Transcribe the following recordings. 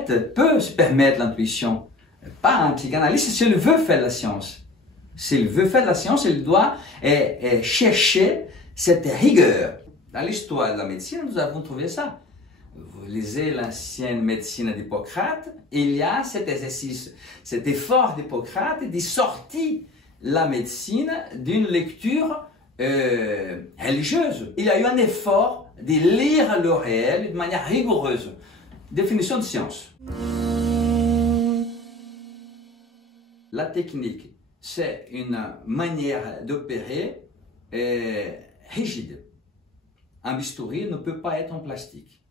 poète peut se permettre l'intuition. Pas un psychanalyste, s'il veut faire la science. S'il veut faire la science, il doit chercher cette rigueur. Dans l'histoire de la médecine, nous avons trouvé ça. Vous lisez l'ancienne médecine d'Hippocrate, il y a cet exercice, cet effort d'Hippocrate de sortir la médecine d'une lecture religieuse. Il y a eu un effort de lire le réel de manière rigoureuse. Définition de science. La technique, c'est une manière d'opérer rigide. Un bistouri ne peut pas être en plastique.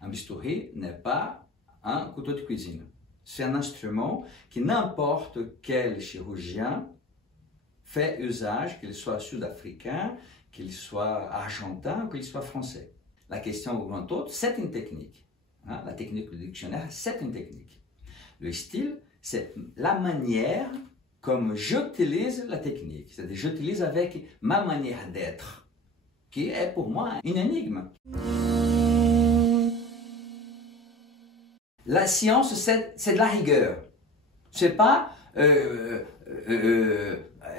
Un bistouri n'est pas un couteau de cuisine. C'est un instrument qui n'importe quel chirurgien fait usage, qu'il soit sud-africain, qu'il soit argentin, qu'il soit français. La question au grand autre, c'est une technique. Hein? La technique du dictionnaire, c'est une technique. Le style, c'est la manière comme j'utilise la technique. C'est-à-dire, j'utilise avec ma manière d'être, qui est pour moi une énigme. La science, c'est de la rigueur. C'est pas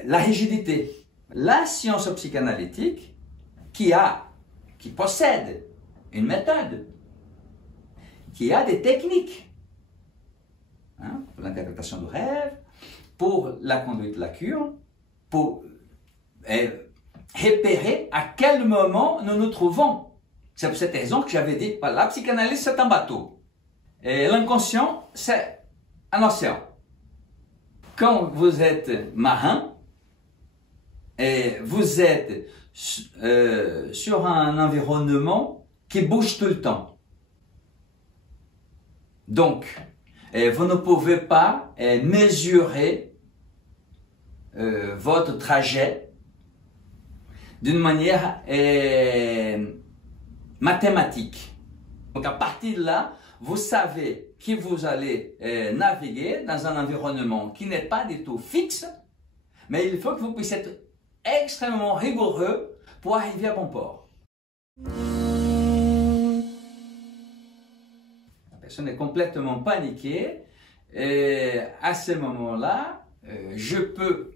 la rigidité. La science psychanalytique qui possède une méthode, qui a des techniques, hein, pour l'interprétation du rêve, pour la conduite de la cure, pour repérer à quel moment nous nous trouvons. C'est pour cette raison que j'avais dit, la psychanalyse c'est un bateau. Et l'inconscient, c'est un océan. Quand vous êtes marin, et vous êtes sur un environnement qui bouge tout le temps. Donc, vous ne pouvez pas mesurer votre trajet d'une manière mathématique. Donc, à partir de là, vous savez que vous allez naviguer dans un environnement qui n'est pas du tout fixe, mais il faut que vous puissiez être extrêmement rigoureux pour arriver à bon port. La personne est complètement paniquée et à ce moment-là, je peux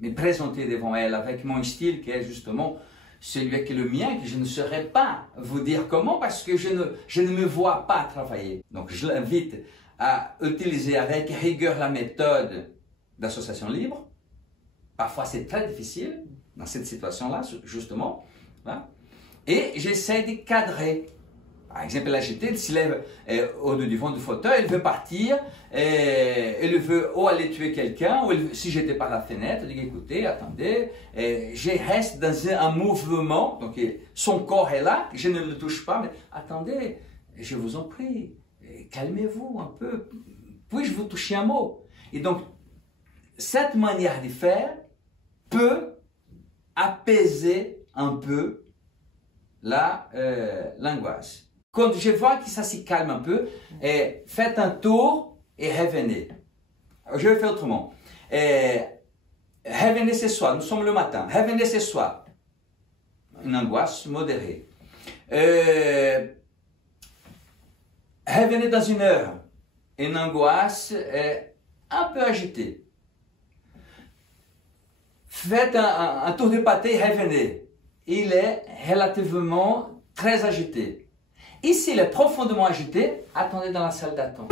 me présenter devant elle avec mon style qui est justement celui qui est le mien, que je ne saurais pas vous dire comment parce que je ne me vois pas travailler. Donc je l'invite à utiliser avec rigueur la méthode d'association libre. Parfois c'est très difficile dans cette situation-là, justement. Hein? Et j'essaie de cadrer. Par exemple, l'agité, elle se lève au-dessus du vent du fauteuil, elle veut partir, elle veut ou aller tuer quelqu'un, ou si j'étais par la fenêtre, elle dit écoutez, attendez, je reste dans un mouvement, donc son corps est là, je ne le touche pas, mais attendez, je vous en prie, calmez-vous un peu, puis-je vous toucher un mot? Et donc, cette manière de faire peut apaiser un peu l'angoisse. Quand je vois que ça se calme un peu, faites un tour et revenez. Je vais faire autrement. Revenez ce soir, nous sommes le matin, revenez ce soir. Une angoisse modérée. Revenez dans une heure. Une angoisse un peu agitée. Faites un tour de pâté et revenez. Il est relativement très agité. Et s'il est profondément agité, attendez dans la salle d'attente.